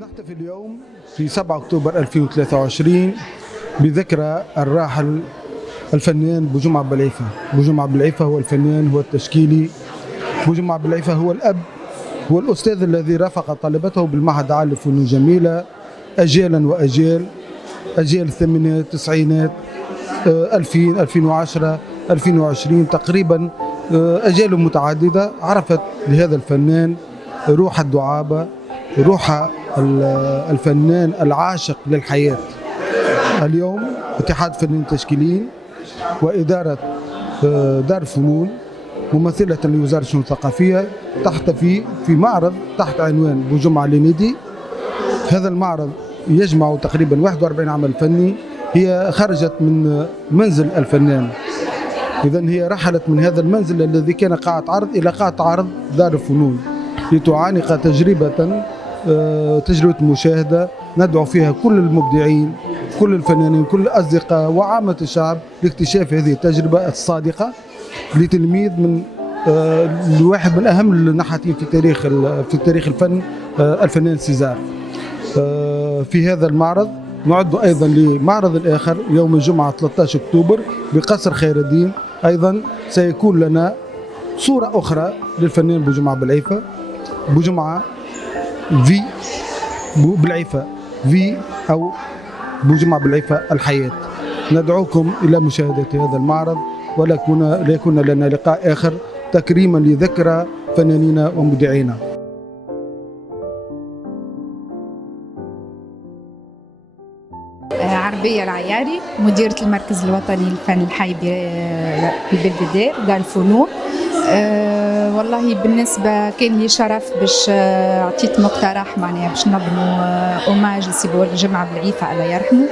نحتفل اليوم في 7 أكتوبر 2023 بذكرى الراحل الفنان بوجمعة بلعيفة. بوجمعة بلعيفة هو الفنان، هو التشكيلي. بوجمعة بلعيفة هو الأب، هو الأستاذ الذي رافق طلبته بالمعهد العالي للفنون الجميلة أجيالا وأجيال، أجيال الثمانينات التسعينات 2000 2010 2020 تقريبا، أجيال متعددة عرفت لهذا الفنان روح الدعابة، روح الفنان العاشق للحياة. اليوم اتحاد فنانين التشكيليين وإدارة دار الفنون ممثلة لوزارة الشؤون الثقافية تحتفي في معرض تحت عنوان بوجمعة لينيدي. هذا المعرض يجمع تقريبا 41 عمل فني، هي خرجت من منزل الفنان إذا هي رحلت من هذا المنزل الذي كان قاعة عرض إلى قاعة عرض دار الفنون لتعانق تجربة مشاهدة ندعو فيها كل المبدعين، كل الفنانين، كل الأصدقاء وعامة الشعب لاكتشاف هذه التجربة الصادقة لتلميذ من لواحد من أهم النحاتين في تاريخ الفن، الفنان سيزار. في هذا المعرض نعد أيضا لمعرض آخر يوم الجمعة 13 أكتوبر بقصر خير الدين، أيضا سيكون لنا صورة أخرى للفنان بوجمعة بالعيفة، بوجمعة في بالعيفة في أو بوجمعة بالعيفة الحياة. ندعوكم إلى مشاهدة هذا المعرض وليكون لنا لقاء آخر تكريما لذكرى فنانينا ومبدعينا. عربية العياري، مديرة المركز الوطني للفن الحي ببلددار دار الفنون. والله بالنسبة كان لي شرف باش عطيت مقترح معناها باش نظموا اوماج لسي بوجمعة بالعيفة الله يرحمه،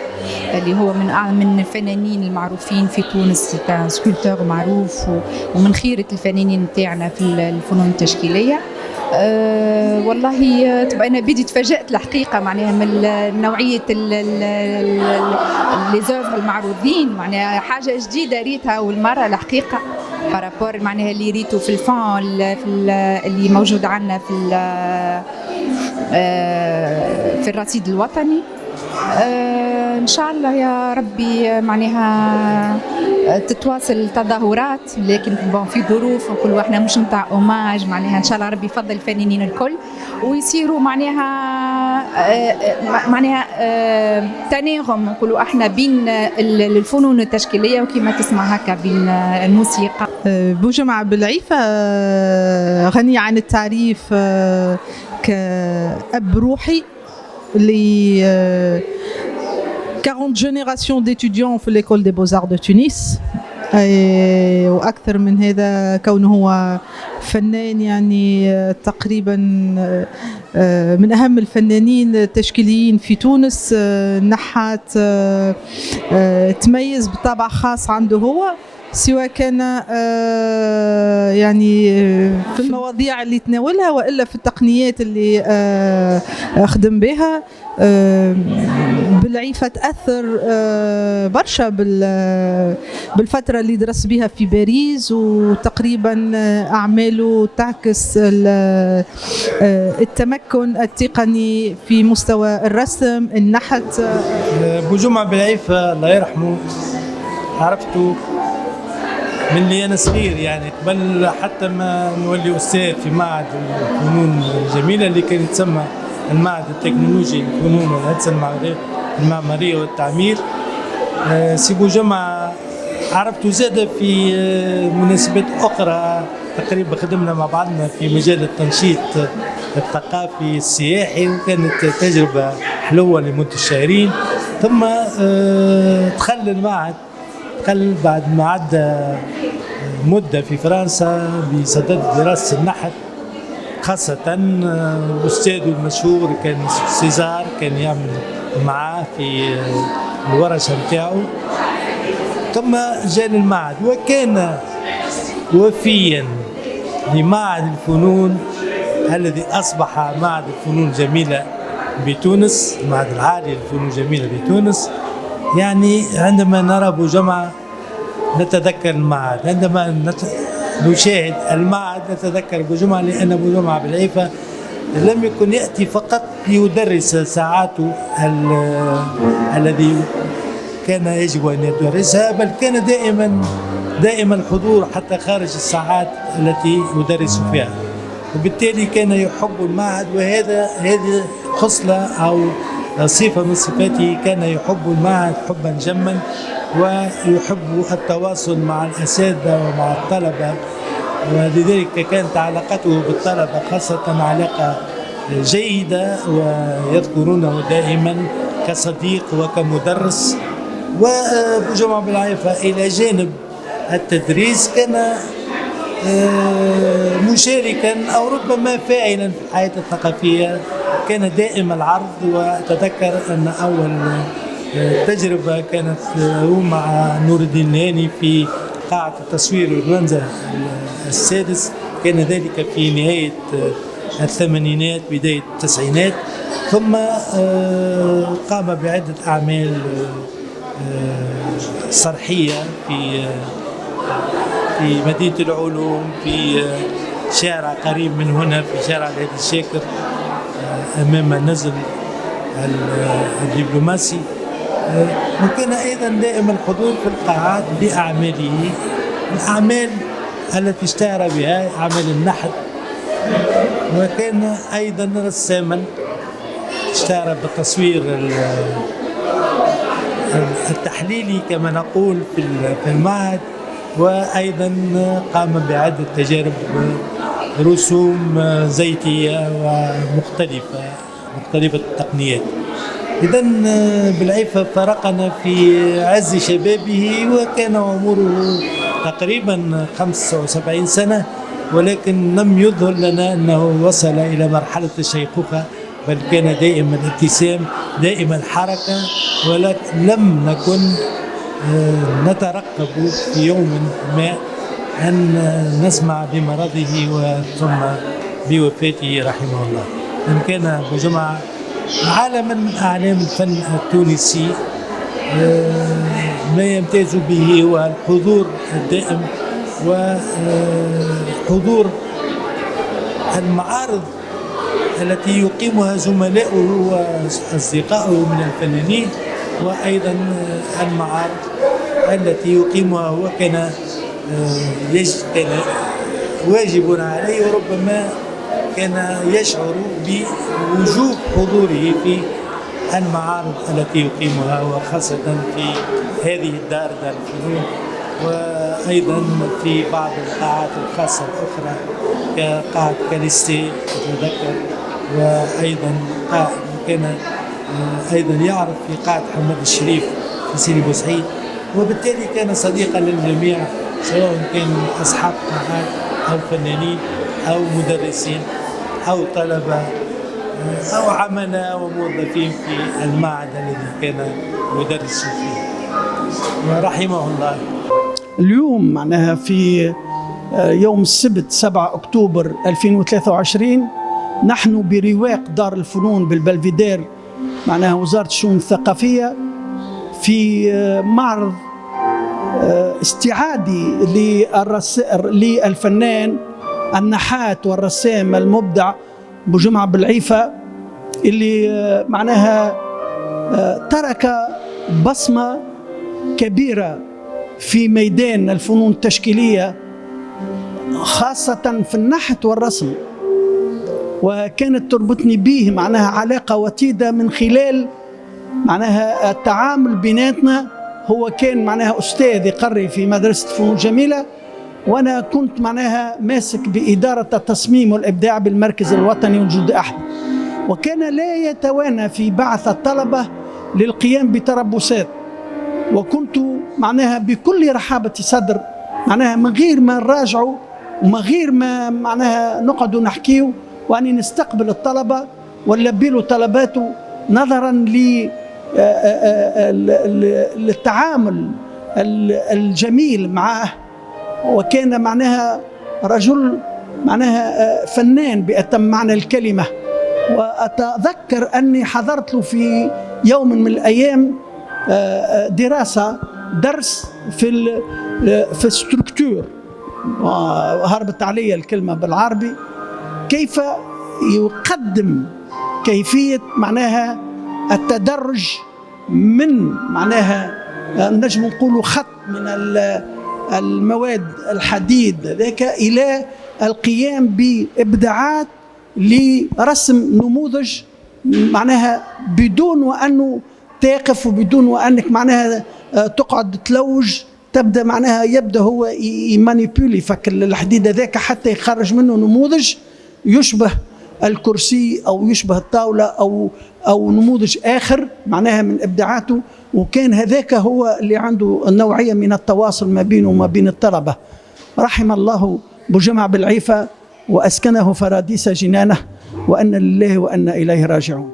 اللي هو من الفنانين المعروفين في تونس، كان سكولتور معروف ومن خيرة الفنانين نتاعنا في الفنون التشكيلية. والله تبقى انا بدي تفاجأت الحقيقه معناها من نوعيه لي زوفر المعروضين، معناها حاجه جديده ريتها اول مره الحقيقه بارابور معناها اللي ريتو في الفون اللي موجود عندنا في الرصيد الوطني. ان شاء الله يا ربي معناها تتواصل التظاهرات، لكن في ظروف وكل واحنا مش نتاع اوماج، معناها ان شاء الله ربي يفضل الفنانين الكل ويصيروا معناها تناغم نقولوا احنا بين الفنون التشكيليه وكما تسمع هكا بين الموسيقى. بوجمعة بالعيفة غني عن التعريف كأب روحي ل 40 générations d'étudiants في l'école des beaux-arts de Tunis، وأكثر من هذا كونه هو فنان يعني تقريبا من أهم الفنانين التشكيليين في تونس، نحات تميز بطابع خاص عنده هو، سواء كان يعني في المواضيع اللي تناولها وإلا في التقنيات اللي خدم بها. بالعيفة تأثر برشا بالفترة اللي درس بها في باريس، وتقريبا أعماله تعكس التمكن التقني في مستوى الرسم النحت. بوجمعة بالعيفة الله يرحمه عرفته من اللي أنا صغير، يعني قبل حتى ما نولي أستاذ في معهد الفنون الجميلة اللي كان يتسمى المعهد التكنولوجي للفنون والهندسة المعمارية والتعمير. سي بوجمعة عرفته زاد في مناسبات أخرى، تقريبا خدمنا مع بعضنا في مجال التنشيط الثقافي السياحي، وكانت تجربة حلوة لمدة شهرين. ثم دخل المعهد بعد ما عدى مدة في فرنسا بصدد دراسة النحت، خاصة أستاذه المشهور كان سيزار كان يعمل معاه في الورشة نتاعو. ثم جاء المعهد وكان وفيا لمعهد الفنون الذي أصبح معهد الفنون الجميلة بتونس، المعهد العالي للفنون الجميلة بتونس. يعني عندما نرى بوجمعة نتذكر المعهد، عندما نشاهد المعهد نتذكر بوجمعة، لأن بوجمعة بالعيفة لم يكن يأتي فقط ليدرس ساعاته الذي كان يجب أن يدرسها، بل كان دائما الحضور حتى خارج الساعات التي يدرس فيها، وبالتالي كان يحب المعهد. هذه خصلة أو صفة من صفاته، كان يحب المعهد حبا جما ويحب التواصل مع الأساتذة ومع الطلبة، ولذلك كانت علاقته بالطلبة خاصة علاقة جيدة ويذكرونه دائما كصديق وكمدرس. وبوجمعة بالعيفة إلى جانب التدريس كان مشاركا أو ربما فاعلا في الحياة الثقافية، كان دائم العرض. وأتذكر أن أول تجربة كانت مع نور الدين الهاني في قاعة التصوير والمنزل السادس، كان ذلك في نهاية الثمانينات بداية التسعينات. ثم قام بعدة أعمال صرحية في مدينة العلوم، في شارع قريب من هنا، في شارع الهادي الشاكر أمام النزل الدبلوماسي. وكان أيضا دائما الحضور في القاعات بأعماله، الأعمال التي اشتهر بها أعمال النحت. وكان أيضا رساما، اشتهر بالتصوير التحليلي كما نقول في المعهد. وأيضا قام بعدة تجارب رسوم زيتية ومختلفة التقنيات. إذن بالعفة فرقنا في عز شبابه، وكان عمره تقريبا 75 سنة، ولكن لم يظهر لنا أنه وصل إلى مرحلة الشيخوخة، بل كان دائما ابتسام، دائما حركة. ولكن لم نكن نترقب في يوم ما أن نسمع بمرضه ثم بوفاته رحمه الله. إن كان أبو جمعة عالما من أعلام الفن التونسي، ما يمتاز به هو الحضور الدائم وحضور المعارض التي يقيمها زملائه وأصدقائه من الفنانين، وأيضا المعارض التي يقيمها هو كان واجب عليه، وربما كان يشعر بوجوب حضوره في المعارض التي يقيمها، وخاصة في هذه الدار، دار الفنون، وأيضا في بعض القاعات الخاصة الأخرى كقاعة كاليستي أتذكر. وأيضا كان أيضا يعرض في قاعة محمد الشريف في سيدي بوسعيد. وبالتالي كان صديقا للجميع، سواء كان أصحاب قاعات أو فنانين أو مدرسين أو طلبة أو عملاء وموظفين في المعهد الذي كان يدرس فيه، ورحمه الله. اليوم معناها في يوم السبت 7 أكتوبر 2023 نحن برواق دار الفنون بالبلفيدير، معناها وزارة الشؤون الثقافية، في معرض استعادي للفنان النحات والرسام المبدع أبو جمعة بالعيفة، اللي معناها ترك بصمة كبيرة في ميدان الفنون التشكيلية، خاصة في النحت والرسم. وكانت تربطني به معناها علاقة وطيدة من خلال معناها التعامل بيناتنا. هو كان معناها أستاذ يقري في مدرسة فنون جميلة، وأنا كنت معناها ماسك بإدارة التصميم والإبداع بالمركز الوطني وجود أحد. وكان لا يتوانى في بعث الطلبة للقيام بتربصات، وكنت معناها بكل رحابة صدر معناها من غير ما نراجعوا ومن غير ما معناها نقعدوا نحكيوا، وأني نستقبل الطلبة ونلبي له طلباته نظرا للتعامل الجميل معه. وكان معناها رجل معناها فنان بأتم معنى الكلمة. وأتذكر أني حضرت له في يوم من الأيام درس في الستركتور، وهربت علي الكلمة بالعربي، كيف يقدم كيفية معناها التدرج من معناها نجم نقولوا خط من المواد الحديد ذاك إلى القيام بإبداعات لرسم نموذج معناها بدون وأنه تقف وبدون وأنك معناها تقعد تلوج، تبدأ معناها يبدأ هو يمانيبولي فك الحديد ذاك حتى يخرج منه نموذج يشبه الكرسي أو يشبه الطاولة أو نموذج آخر معناها من إبداعاته. وكان هذاك هو اللي عنده النوعية من التواصل ما بينه وما بين الطلبة. رحم الله أبو جمعة بالعيفة وأسكنه فراديس جنانه، وأن لله وأن إليه راجعون.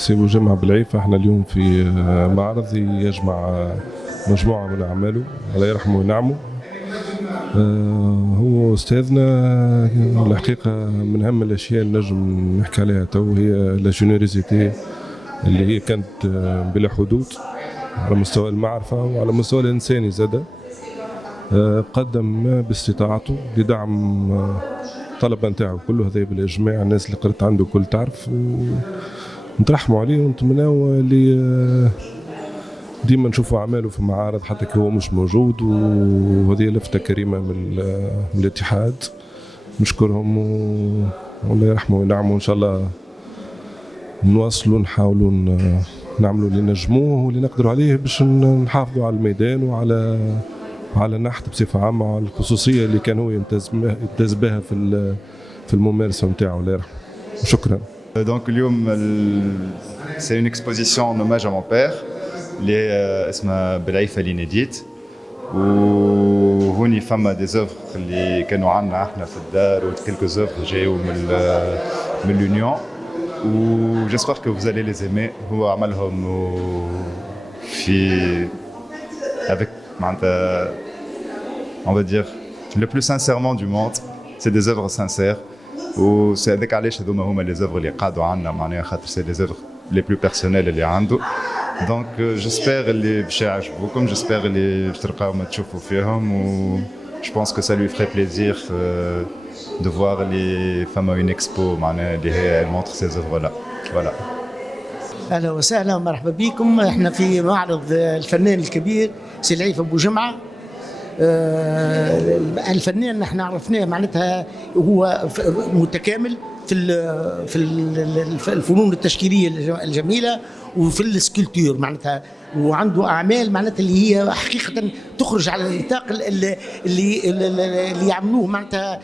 سي بوجمعة بالعيفة. احنا اليوم في معرض يجمع مجموعة من أعماله الله يرحمه وينعمه. هو أستاذنا الحقيقة. من أهم الأشياء اللي نجم نحكي عليها تو هي لا جينيروزيتي اللي هي كانت بلا حدود على مستوى المعرفة وعلى مستوى الإنساني زادة. قدم باستطاعته لدعم الطلبة نتاعو كله. هذا بالإجماع الناس اللي قرأت عنده كل تعرف، ونترحموا عليه ونتمناو اللي ديما نشوفوا أعماله في معارض حتى كي هو مش موجود. وهذه لفتة كريمة من الاتحاد. نشكرهم والله يرحمه وينعمه. إن شاء الله نواصلوا نحاولوا نعملوا اللي نجموه واللي نقدروا عليه باش نحافظوا على الميدان وعلى النحت بصفة عامة وعلى الخصوصية اللي كان هو يمتاز بها في الممارسة نتاعو الله يرحمه. شكرا. Donc اليوم c'est une exposition en hommage à mon père اللي اسمها بالعيفة l'inédite. وهوني فما دي زوفر اللي كانوا عندنا احنا في الدار وكلكو زوفر جايو من l'Union و j'espère que vous allez les aimer. هو عملهم في avec معناتها on va dire le plus sincèrement du monde. C'est des œuvres sincères و c'est هذاك علاش هذوما les œuvres اللي قعدوا عندنا معناها خاطر c'est des œuvres les plus personnelles اللي عنده. Donc j'espère اللي باش يعجبوكم. J'espère اللي باش تلقاو تشوفوا فيهم و je pense que ça lui ferait plaisir de voir les femmes à une expo معناها اللي هي elle montre ces œuvres là. Voilà. اهلا وسهلا ومرحبا بكم. احنا في معرض الفنان الكبير سي العيفة بوجمعة. الفنان احنا عرفناه معناتها هو متكامل في الفنون التشكيليه الجميله وفي السكولتور معناتها. وعنده اعمال معناتها اللي هي حقيقه تخرج على النطاق اللي يعملوه معناتها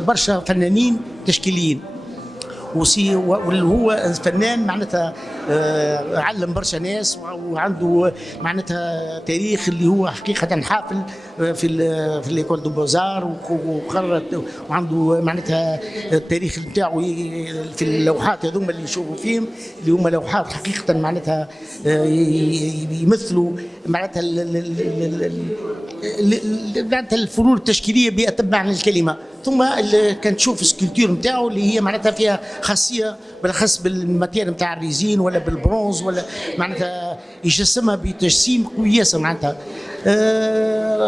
برشا فنانين تشكيليين. واللي هو فنان معناتها علم برشا ناس وعنده معناتها تاريخ اللي هو حقيقة حافل في ليكول دو بوزار وقررت وعنده معناتها التاريخ نتاعو في اللوحات هذوما اللي نشوفوا فيهم اللي هما لوحات حقيقة معناتها يمثلوا معناتها الفنون التشكيلية بأتم معنى الكلمة. ثم كان تشوف السكولتور نتاعو اللي هي معناتها فيها خاصيه بالاخص بالماتير نتاع الريزين ولا بالبرونز ولا معناتها يجسمها بتجسيم قوي ياسر معناتها.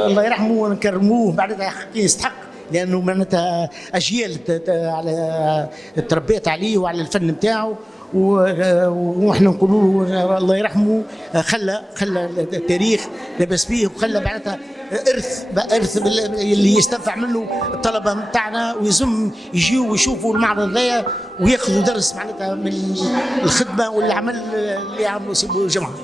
الله يرحمه ونكرموه معناتها يستحق لانه معناتها اجيال على تربيت عليه وعلى الفن نتاعو. واحنا نقولوا له الله يرحمه خلى التاريخ لاباس به وخلى معناتها ارث اللي يستنفع منه الطلبه نتاعنا ويزم يجيو ويشوفوا المعرض هذايا وياخذوا درس معناتها من الخدمه والعمل اللي عملوا سي بوجمعة.